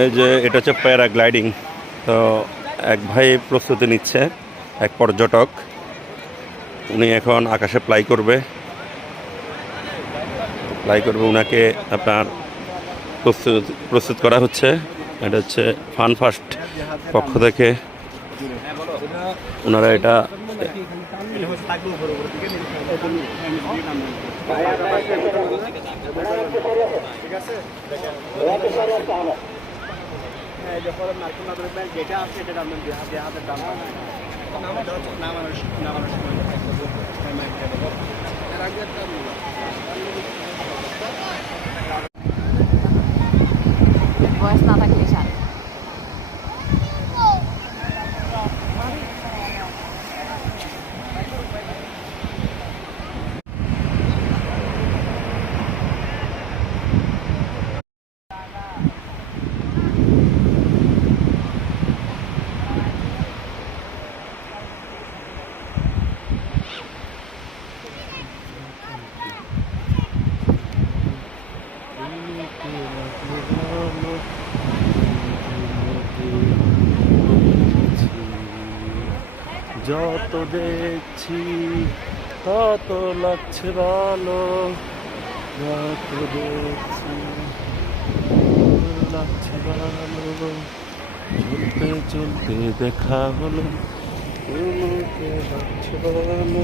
এই যে এটা হচ্ছে প্যারাগ্লাইডিং। তো এক ভাই প্রস্তুতি নিচ্ছে, এক পর্যটক। উনি এখন আকাশে ফ্লাই করবে। ওনাকে আপনার প্রস্তুত করা হচ্ছে। এটা হচ্ছে ফান ফার্স্ট পক্ষ থেকে ওনারা এটা বয়স না থাকলে সার যত দেখছি তত লাগছে ভালো, যত দেখছি লাগছে ভালো। চলতে চলতে দেখা হলো, তোমাকে লাগছে ভালো।